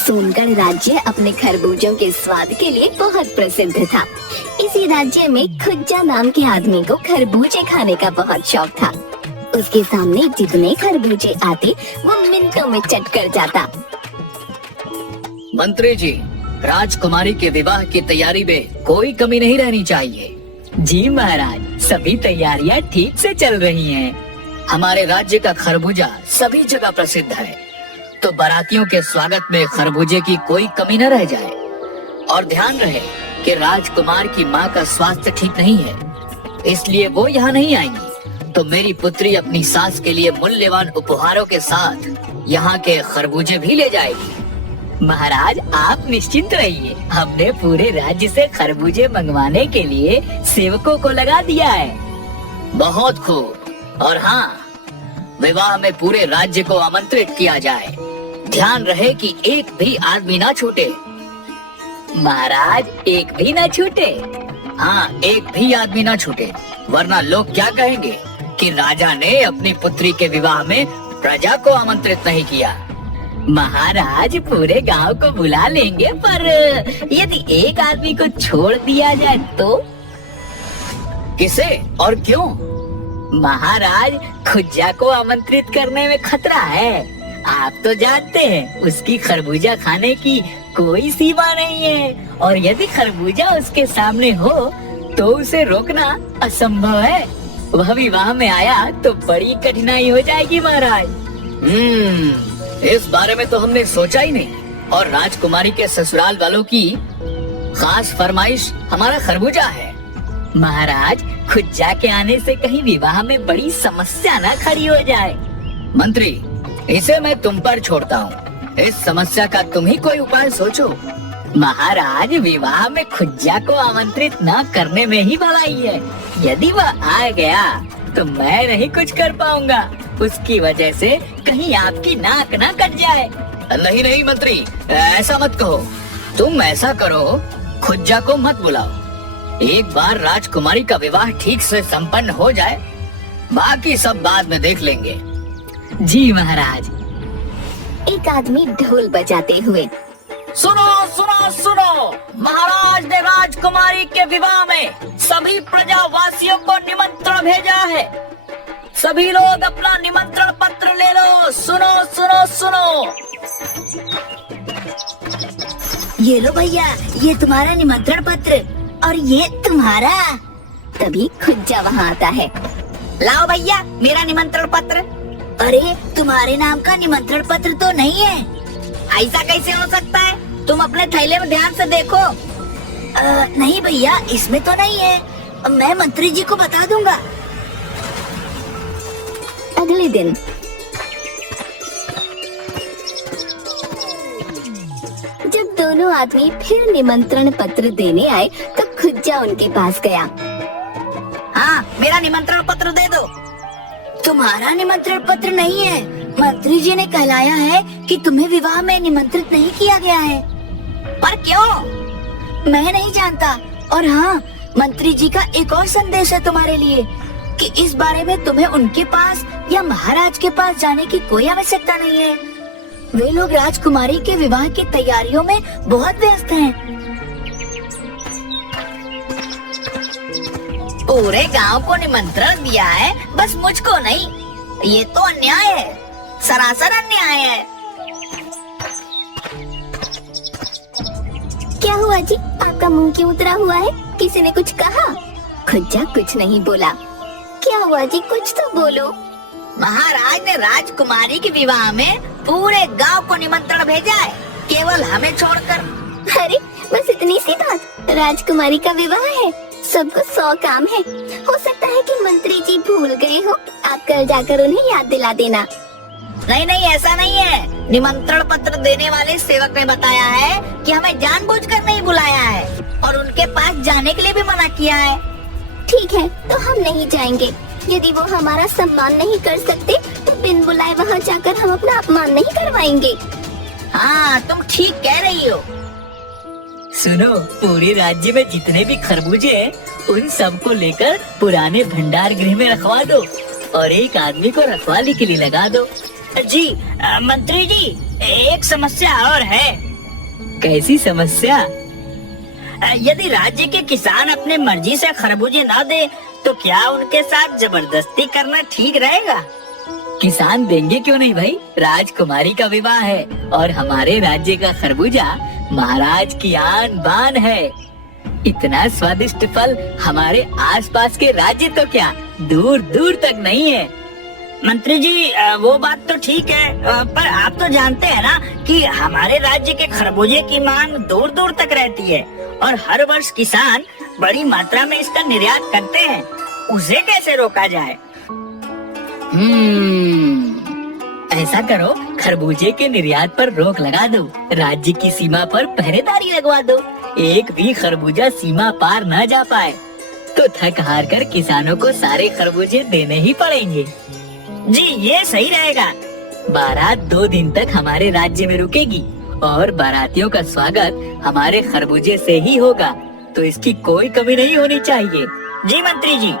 सोनगढ़ राज्य अपने खरबूजों के स्वाद के लिए बहुत प्रसिद्ध था। इसी राज्य में खुज्जा नाम के आदमी को खरबूजे खाने का बहुत शौक था। उसके सामने जितने खरबूजे आते वो मिनटों में चट कर जाता। मंत्री जी, राजकुमारी के विवाह की तैयारी में कोई कमी नहीं रहनी चाहिए। जी महाराज, सभी तैयारियां ठीक से चल रही हैं। हमारे राज्य का खरबूजा सभी जगह प्रसिद्ध है, तो बारातियों के स्वागत में खरबूजे की कोई कमी न रह जाए। और ध्यान रहे कि राजकुमार की माँ का स्वास्थ्य ठीक नहीं है, इसलिए वो यहाँ नहीं आएंगी। तो मेरी पुत्री अपनी सास के लिए मूल्यवान उपहारों के साथ यहाँ के खरबूजे भी ले जाएगी। महाराज, आप निश्चिंत रहिए, हमने पूरे राज्य से खरबूजे मंगवाने के लिए सेवकों को लगा दिया है। बहुत खूब। और हाँ, विवाह में पूरे राज्य को आमंत्रित किया जाए। ध्यान रहे कि एक भी आदमी ना छूटे। महाराज, एक भी ना छूटे? हाँ, एक भी आदमी ना छूटे, वरना लोग क्या कहेंगे कि राजा ने अपनी पुत्री के विवाह में प्रजा को आमंत्रित नहीं किया। महाराज, पूरे गांव को बुला लेंगे, पर यदि एक आदमी को छोड़ दिया जाए तो? किसे और क्यों? महाराज, खुज्जा को आमंत्रित करने में खतरा है। आप तो जानते हैं, उसकी खरबूजा खाने की कोई सीमा नहीं है, और यदि खरबूजा उसके सामने हो तो उसे रोकना असंभव है। वह विवाह में आया तो बड़ी कठिनाई हो जाएगी महाराज। इस बारे में तो हमने सोचा ही नहीं। और राजकुमारी के ससुराल वालों की खास फरमाइश हमारा खरबूजा है। महाराज, खुज्जा के आने से कहीं विवाह में बड़ी समस्या न खड़ी हो जाए। मंत्री, इसे मैं तुम पर छोड़ता हूँ। इस समस्या का तुम ही कोई उपाय सोचो। महाराज, विवाह में खुज्जा को आमंत्रित न करने में ही भलाई है। यदि वह आ गया तो मैं नहीं कुछ कर पाऊंगा। उसकी वजह से कहीं आपकी नाक ना कट जाए। नहीं नहीं मंत्री, ऐसा मत कहो। तुम ऐसा करो, खुज्जा को मत बुलाओ। एक बार राजकुमारी का विवाह ठीक से संपन्न हो जाए, बाकी सब बाद में देख लेंगे। जी महाराज। एक आदमी ढोल बजाते हुए, सुनो सुनो सुनो, महाराज ने राजकुमारी के विवाह में सभी प्रजावासियों को निमंत्रण भेजा है। सभी लोग अपना निमंत्रण पत्र ले लो। सुनो सुनो सुनो। ये लो भैया, ये तुम्हारा निमंत्रण पत्र, और ये तुम्हारा। तभी खुज्जा वहाँ आता है। लाओ भैया, मेरा निमंत्रण पत्र। अरे, तुम्हारे नाम का निमंत्रण पत्र तो नहीं है। ऐसा कैसे हो सकता है? तुम अपने थैले में ध्यान से देखो। नहीं भैया, इसमें तो नहीं है। मैं मंत्री जी को बता दूंगा। अगले दिन जब दोनों आदमी फिर निमंत्रण पत्र देने आए तो खुज्जा उनके पास गया। हाँ, मेरा निमंत्रण पत्र दे दो। तुम्हारा निमंत्रण पत्र नहीं है। मंत्री जी ने कहलाया है कि तुम्हें विवाह में निमंत्रित नहीं किया गया है। पर क्यों? मैं नहीं जानता। और हाँ, मंत्री जी का एक और संदेश है तुम्हारे लिए कि इस बारे में तुम्हें उनके पास या महाराज के पास जाने की कोई आवश्यकता नहीं है। वे लोग राजकुमारी के विवाह की तैयारियों में बहुत व्यस्त हैं। पूरे गांव को निमंत्रण दिया है, बस मुझको नहीं। ये तो अन्याय है, सरासर अन्याय है। क्या हुआ जी, आपका मुंह क्यों उतरा हुआ है? किसी ने कुछ कहा? खुज्जा कुछ नहीं बोला। क्या हुआ जी, कुछ तो बोलो। महाराज ने राजकुमारी के विवाह में पूरे गांव को निमंत्रण भेजा है, केवल हमें छोड़कर। अरे, बस इतनी सी बात। राजकुमारी का विवाह है, सबको 100 काम है। हो सकता है कि मंत्री जी भूल गए हो। आप कल जाकर उन्हें याद दिला देना। नहीं नहीं, ऐसा नहीं है। निमंत्रण पत्र देने वाले सेवक ने बताया है कि हमें जानबूझकर नहीं बुलाया है और उनके पास जाने के लिए भी मना किया है। ठीक है, तो हम नहीं जाएंगे। यदि वो हमारा सम्मान नहीं कर सकते तो बिन बुलाए वहाँ जाकर हम अपना अपमान नहीं करवाएंगे। हाँ, तुम ठीक कह रही हो। सुनो, पूरे राज्य में जितने भी खरबूजे हैं, उन सबको लेकर पुराने भंडार गृह में रखवा दो और एक आदमी को रखवाली के लिए लगा दो। जी मंत्री जी, एक समस्या और है। कैसी समस्या? यदि राज्य के किसान अपने मर्जी से खरबूजे न दे तो क्या उनके साथ जबरदस्ती करना ठीक रहेगा? किसान देंगे क्यों नहीं भाई, राजकुमारी का विवाह है और हमारे राज्य का खरबूजा महाराज की आन बान है। इतना स्वादिष्ट फल हमारे आसपास के राज्य तो क्या दूर दूर तक नहीं है। मंत्री जी, वो बात तो ठीक है, पर आप तो जानते हैं ना कि हमारे राज्य के खरबूजे की मांग दूर दूर तक रहती है और हर वर्ष किसान बड़ी मात्रा में इसका निर्यात करते हैं। उसे कैसे रोका जाए? ऐसा करो, खरबूजे के निर्यात पर रोक लगा दो, राज्य की सीमा पर पहरेदारी लगवा दो। एक भी खरबूजा सीमा पार न जा पाए तो थक हार कर किसानों को सारे खरबूजे देने ही पड़ेंगे। जी, ये सही रहेगा। बारात 2 दिन तक हमारे राज्य में रुकेगी और बारातियों का स्वागत हमारे खरबूजे से ही होगा, तो इसकी कोई कमी नहीं होनी चाहिए। जी मंत्री जी।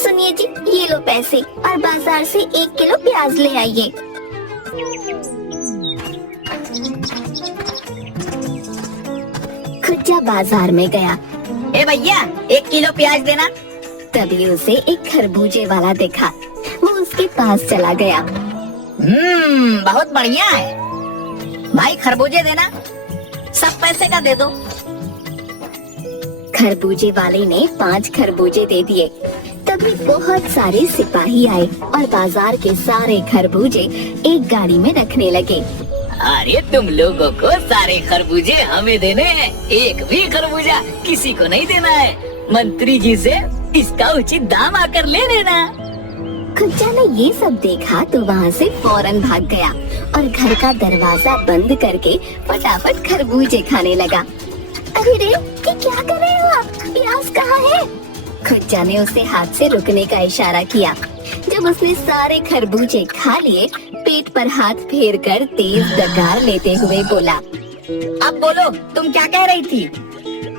सुनिए जी, ये लो पैसे और बाजार से 1 किलो प्याज ले आइए। खुज्जा बाजार में गया। ए भैया, 1 किलो प्याज देना। तभी उसे एक खरबूजे वाला देखा। वो उसके पास चला गया। बहुत बढ़िया है भाई, खरबूजे देना, सब पैसे का दे दो। खरबूजे वाले ने 5 खरबूजे दे दिए। तभी बहुत सारे सिपाही आए और बाजार के सारे खरबूजे एक गाड़ी में रखने लगे। अरे तुम लोगों को सारे खरबूजे हमें देने हैं, एक भी खरबूजा किसी को नहीं देना है। मंत्री जी से इसका उचित दाम आकर ले लेना। खुज्जा ने ये सब देखा तो वहाँ से फौरन भाग गया और घर का दरवाजा बंद करके फटाफट खरबूजे खाने लगा। अरे रे, ये क्या कर रहे हो आप? प्याज कहाँ है? खुज्जा ने उसे हाथ से रुकने का इशारा किया। जब उसने सारे खरबूजे खा लिए, पेट पर हाथ फेर कर तेज डकार लेते हुए बोला, अब बोलो, तुम क्या कह रही थी?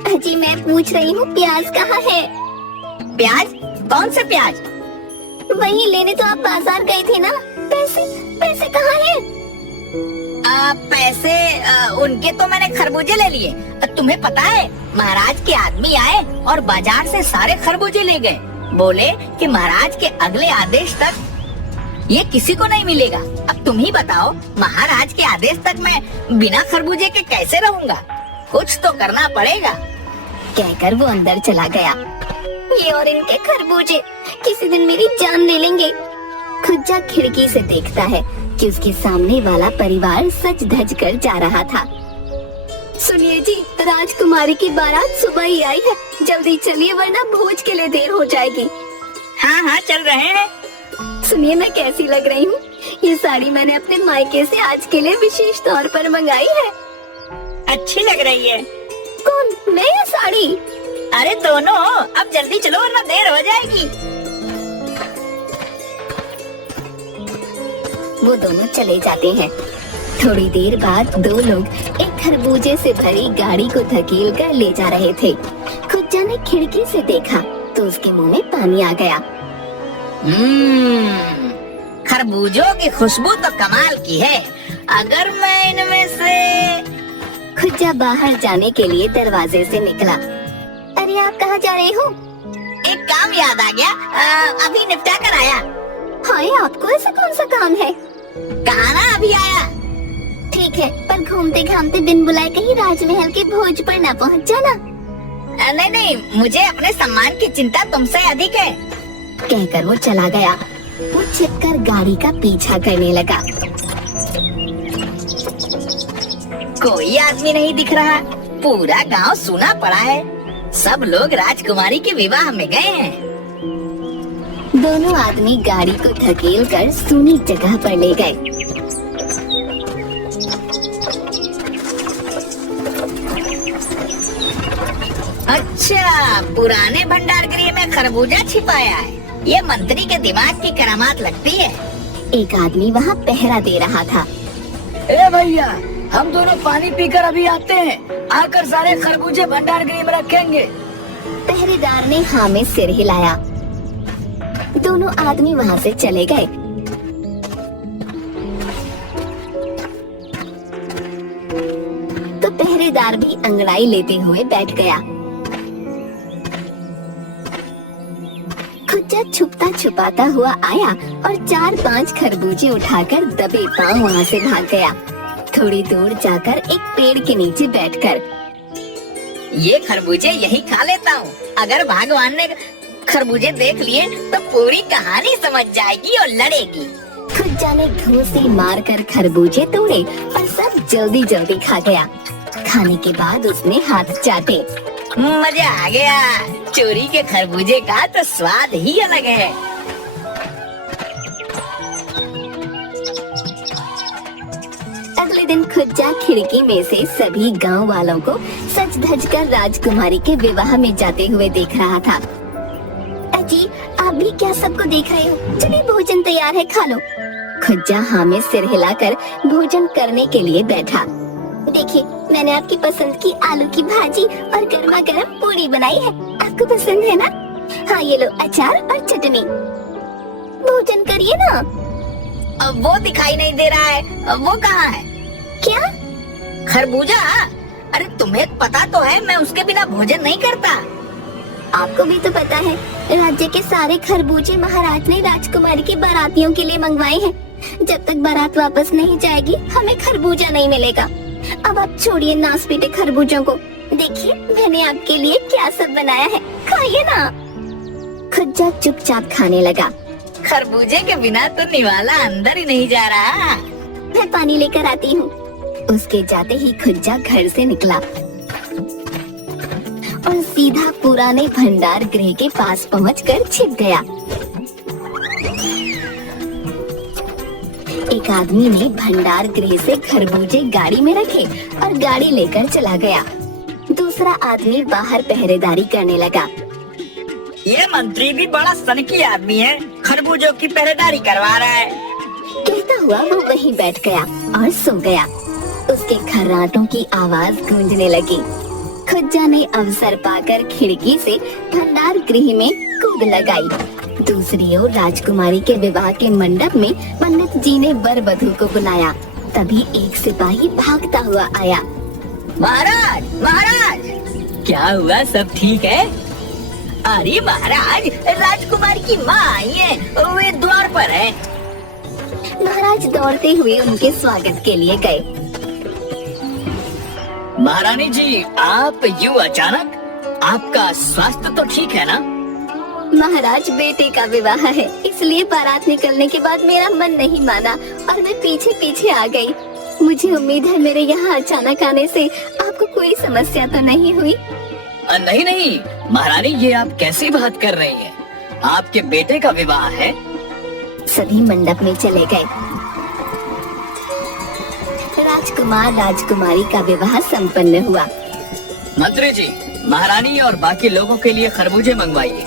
अजी मैं पूछ रही हूँ प्याज कहाँ है? प्याज? कौन सा प्याज? वही लेने तो आप बाजार गए थे ना। पैसे पैसे कहाँ है? पैसे उनके तो मैंने खरबूजे ले लिए। तुम्हें पता है, महाराज के आदमी आए और बाजार से सारे खरबूजे ले गए। बोले कि महाराज के अगले आदेश तक ये किसी को नहीं मिलेगा। अब तुम ही बताओ, महाराज के आदेश तक मैं बिना खरबूजे के कैसे रहूंगा? कुछ तो करना पड़ेगा। कहकर वो अंदर चला गया। ये और इनके खरबूजे किसी दिन मेरी जान ले लेंगे। खुज्जा खिड़की से देखता है कि उसके सामने वाला परिवार सज धज कर जा रहा था। सुनिए जी, राजकुमारी की बारात सुबह ही आई है, जल्दी चलिए वरना भोज के लिए देर हो जाएगी। हाँ हाँ, चल रहे हैं। सुनिए, मैं कैसी लग रही हूँ? ये साड़ी मैंने अपने मायके से आज के लिए विशेष तौर पर मंगाई है। अच्छी लग रही है। कौन, मैं या साड़ी? अरे दोनों। अब जल्दी चलो वरना देर हो जाएगी। वो दोनों चले जाते हैं। थोड़ी देर बाद 2 लोग एक खरबूजे से भरी गाड़ी को धकेल कर ले जा रहे थे। खुज्जा ने खिड़की से देखा तो उसके मुंह में पानी आ गया। खरबूजों की खुशबू तो कमाल की है। अगर मैं इनमें से... खुज्जा बाहर जाने के लिए दरवाजे से निकला। अरे आप कहाँ जा रहे हो? एक काम याद आ गया, अभी निपटा कर आया। हाय, आपको ऐसा कौन सा काम है? कहा ना अभी आया। ठीक है, पर घूमते घामते बिन बुलाए कहीं राजमहल के भोज पर न पहुँच जाना। नहीं नहीं, मुझे अपने सम्मान की चिंता तुमसे अधिक है। कहकर वो चला गया। वो छिपकर गाड़ी का पीछा करने लगा। कोई आदमी नहीं दिख रहा, पूरा गांव सूना पड़ा है। सब लोग राजकुमारी के विवाह में गए हैं। दोनों आदमी गाड़ी को धकेल कर सूनी जगह पर ले गए। अच्छा, पुराने भंडार गृह में खरबूजा छिपाया है। ये मंत्री के दिमाग की करामात लगती है। एक आदमी वहाँ पहरा दे रहा था। ए भैया, हम दोनों पानी पीकर अभी आते हैं, आकर सारे खरबूजे भंडार गृह में रखेंगे। पहरेदार ने हाँ में सिर हिलाया। दोनों आदमी वहाँ से चले गए। पहरेदार भी अंगड़ाई लेते हुए बैठ गया। खुज्जा छुपता छुपाता हुआ आया और 4-5 खरबूजे उठाकर दबे पांव वहाँ से भाग गया। थोड़ी दूर जाकर एक पेड़ के नीचे बैठकर, ये खरबूजे यही खा लेता हूँ। अगर भगवान ने खरबूजे देख लिए तो पूरी कहानी समझ जाएगी और लड़ेगी। खुज्जा ने घूंसे मारकर खरबूजे तोड़े और सब जल्दी जल्दी खा गया। खाने के बाद उसने हाथ चाटे। मजा आ गया। चोरी के खरबूजे का तो स्वाद ही अलग है। अगले दिन खुज्जा खिड़की में से सभी गांव वालों को सज धज कर राजकुमारी के विवाह में जाते हुए देख रहा था। अजी, आप भी क्या सबको देख रहे हो? चलिए, भोजन तैयार है, खा लो। खुज्जा हाँ में सिर हिलाकर भोजन करने के लिए बैठा। देखिए, मैंने आपकी पसंद की आलू की भाजी और गर्मा गर्म पूरी बनाई है। आपको पसंद है ना? हाँ, ये लो अचार और चटनी। भोजन करिए ना। अब वो दिखाई नहीं दे रहा है। अब वो कहाँ है? क्या? खरबूजा? अरे तुम्हें पता तो है मैं उसके बिना भोजन नहीं करता। आपको भी तो पता है, राज्य के सारे खरबूजे महाराज ने राजकुमारी के बारातियों के लिए मंगवाए हैं। जब तक बारात वापस नहीं जाएगी हमें खरबूजा नहीं मिलेगा। अब आप छोड़िए नास पीटे खरबूजों को। देखिए मैंने आपके लिए क्या सब बनाया है, खाइए ना। खुज्जा चुपचाप खाने लगा। खरबूजे के बिना तो निवाला अंदर ही नहीं जा रहा। मैं पानी लेकर आती हूँ। उसके जाते ही खुज्जा घर से निकला और सीधा पुराने भंडार गृह के पास पहुंचकर छिप गया। एक आदमी ने भंडार गृह से खरबूजे गाड़ी में रखे और गाड़ी लेकर चला गया। दूसरा आदमी बाहर पहरेदारी करने लगा। ये मंत्री भी बड़ा सनकी आदमी है, खरबूजों की पहरेदारी करवा रहा है। कहता हुआ वो वहीं बैठ गया और सो गया। उसके खर्राटों की आवाज गूंजने लगी। खुज्जा ने अवसर पाकर खिड़की से भंडार गृह में कूद लगाई। दूसरी ओर राजकुमारी के विवाह के मंडप में पंडित जी ने वर वधू को बुलाया। तभी एक सिपाही भागता हुआ आया। महाराज, महाराज! क्या हुआ, सब ठीक है? अरे महाराज, राजकुमारी की माँ आई है, वे द्वार पर है। महाराज दौड़ते हुए उनके स्वागत के लिए गए। महारानी जी, आप यूँ अचानक, आपका स्वास्थ्य तो ठीक है ना? महाराज, बेटे का विवाह है, इसलिए बारात निकलने के बाद मेरा मन नहीं माना और मैं पीछे पीछे आ गई। मुझे उम्मीद है मेरे यहाँ अचानक आने से आपको कोई समस्या तो नहीं हुई? नहीं नहीं महारानी, ये आप कैसी बात कर रही हैं? आपके बेटे का विवाह है। सभी मंडप में चले गए। राजकुमार राजकुमारी का विवाह संपन्न हुआ। मंत्री जी, महारानी और बाकी लोगों के लिए खरबूजे मंगवाइए।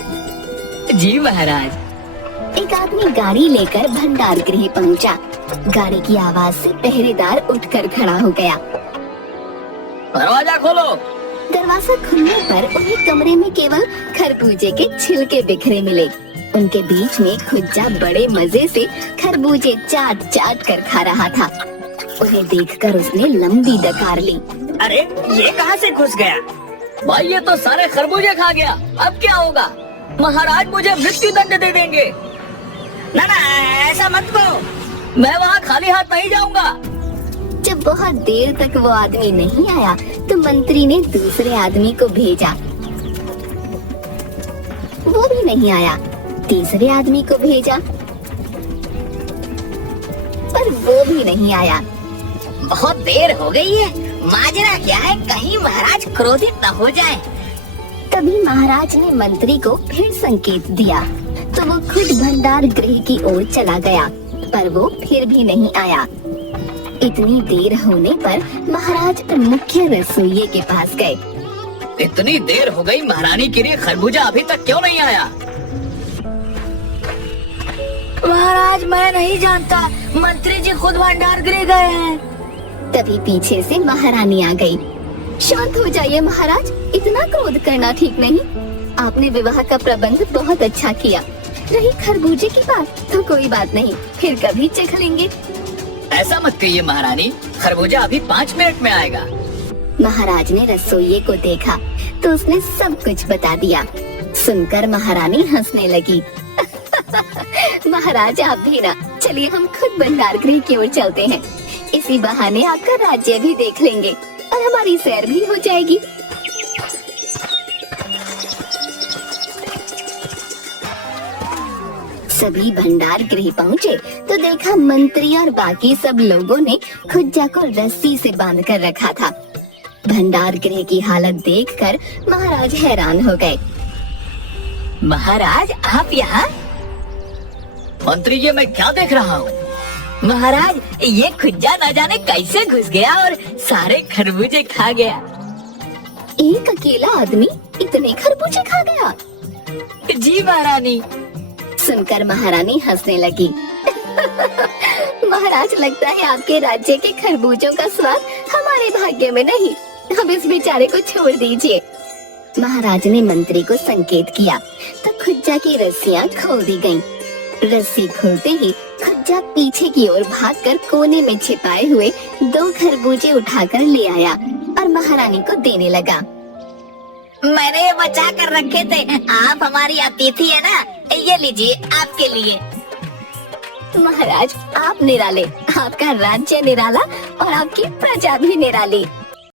जी महाराज। एक आदमी गाड़ी लेकर भंडार गृह पहुंचा। गाड़ी की आवाज से पहरेदार उठकर खड़ा हो गया। दरवाजा खोलो। दरवाजा खुलने पर उन्हें कमरे में केवल खरबूजे के छिलके बिखरे मिले। उनके बीच में खुज्जा बड़े मजे से खरबूजे चाट चाट कर खा रहा था। उन्हें देखकर उसने लंबी डकार ली। अरे ये कहाँ से घुस गया? भाई, ये तो सारे खरबूजे खा गया। अब क्या होगा? महाराज मुझे मृत्यु दंड दे देंगे। ना ना, ऐसा मत करो। मैं वहाँ खाली हाथ नहीं जाऊंगा। जब बहुत देर तक वो आदमी नहीं आया तो मंत्री ने दूसरे आदमी को भेजा। वो भी नहीं आया। तीसरे आदमी को भेजा पर वो भी नहीं आया। बहुत देर हो गई है, माजरा क्या है? कहीं महाराज क्रोधित न हो जाए। तभी महाराज ने मंत्री को फिर संकेत दिया तो वो खुद भंडार गृह की ओर चला गया, पर वो फिर भी नहीं आया। इतनी देर होने पर महाराज मुख्य रसोइये के पास गए। इतनी देर हो गई, महारानी के लिए खरबूजा अभी तक क्यों नहीं आया? महाराज, मैं नहीं जानता, मंत्री जी खुद भंडार गृह गए हैं। तभी पीछे से महारानी आ गई। शांत हो जाइए महाराज, इतना क्रोध करना ठीक नहीं। आपने विवाह का प्रबंध बहुत अच्छा किया। रही खरबूजे की बात तो कोई बात नहीं, फिर कभी चख लेंगे। ऐसा मत कहिए महारानी, खरबूजा अभी 5 मिनट में आएगा। महाराज ने रसोइये को देखा तो उसने सब कुछ बता दिया। सुनकर महारानी हंसने लगी। महाराज आप भी ना, चलिए हम खुद भंडार गृह की ओर चलते हैं। इसी बहाने आपका राज्य भी देख लेंगे और हमारी सैर भी हो जाएगी। सभी भंडार गृह पहुँचे तो देखा मंत्री और बाकी सब लोगों ने खुज्जा को रस्सी से बांध कर रखा था। भंडार गृह की हालत देखकर महाराज हैरान हो गए। महाराज आप यहाँ? मंत्री जी मैं क्या देख रहा हूँ? महाराज ये खुज्जा न जाने कैसे घुस गया और सारे खरबूजे खा गया। एक अकेला आदमी इतने खरबूजे खा गया? जी महारानी। सुनकर महारानी हंसने लगी। महाराज लगता है आपके राज्य के खरबूजों का स्वाद हमारे भाग्य में नहीं। अब इस बेचारे को छोड़ दीजिए। महाराज ने मंत्री को संकेत किया तो खुज्जा की रस्सियां खोल दी गईं। रस्सी खोलते ही खुज्जा पीछे की ओर भागकर कोने में छिपाए हुए 2 खरबूजे उठाकर ले आया और महारानी को देने लगा। मैंने ये बचा कर रखे थे, आप हमारी अतिथि है ना, ये लीजिए आपके लिए। महाराज आप निराले, आपका राज्य निराला और आपकी प्रजा भी निराली।